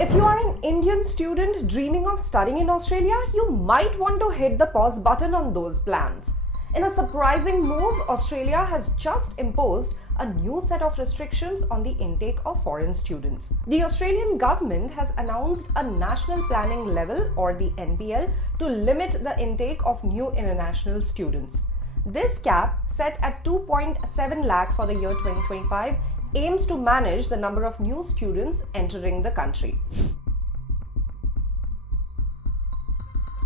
If you are an Indian student dreaming of studying in Australia, you might want to hit the pause button on those plans. In a surprising move, Australia has just imposed a new set of restrictions on the intake of foreign students. The Australian government has announced a National Planning Level, or the NPL, to limit the intake of new international students. This cap, set at 2.7 lakh for the year 2025, aims to manage the number of new students entering the country.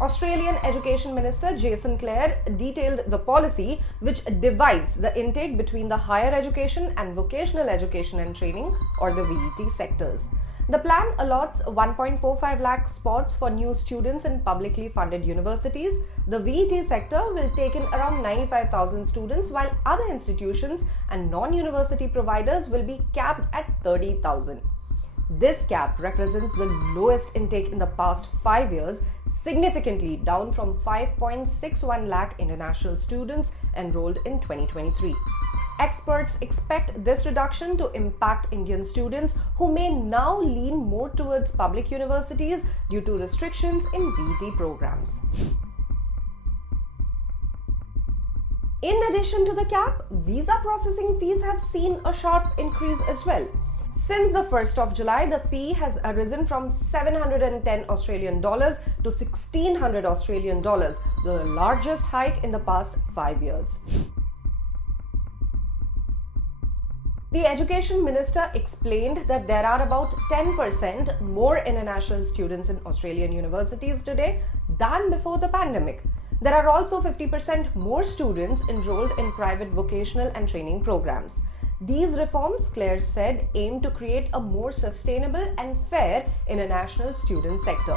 Australian Education Minister Jason Clare detailed the policy, which divides the intake between the higher education and vocational education and training, or the VET sectors. The plan allots 1.45 lakh spots for new students in publicly funded universities. The VET sector will take in around 95,000 students, while other institutions and non-university providers will be capped at 30,000. This cap represents the lowest intake in the past 5 years, significantly down from 5.61 lakh international students enrolled in 2023. Experts expect this reduction to impact Indian students who may now lean more towards public universities due to restrictions in VET programs. In addition to the cap, visa processing fees have seen a sharp increase as well. Since the 1st of July, the fee has arisen from 710 Australian dollars to 1600 Australian dollars, the largest hike in the past 5 years. The Education Minister explained that there are about 10% more international students in Australian universities today than before the pandemic. There are also 50% more students enrolled in private vocational and training programs. These reforms, Clare said, aim to create a more sustainable and fair international student sector.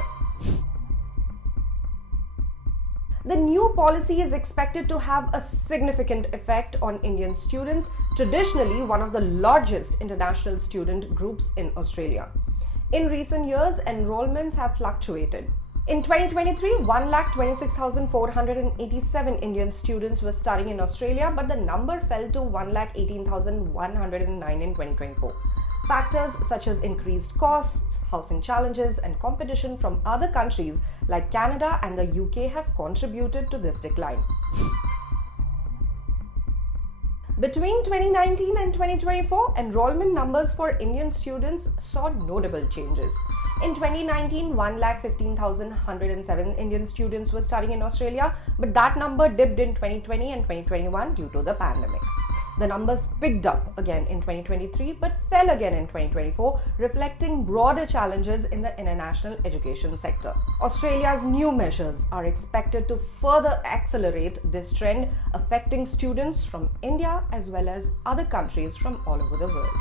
The new policy is expected to have a significant effect on Indian students, traditionally one of the largest international student groups in Australia. In recent years, enrollments have fluctuated. In 2023, 1,26,487 Indian students were studying in Australia, but the number fell to 1,18,109 in 2024. Factors such as increased costs, housing challenges, and competition from other countries like Canada and the UK have contributed to this decline. Between 2019 and 2024, enrollment numbers for Indian students saw notable changes. In 2019, 1,15,107 Indian students were studying in Australia, but that number dipped in 2020 and 2021 due to the pandemic. The numbers picked up again in 2023 but fell again in 2024, reflecting broader challenges in the international education sector. Australia's new measures are expected to further accelerate this trend, affecting students from India as well as other countries from all over the world.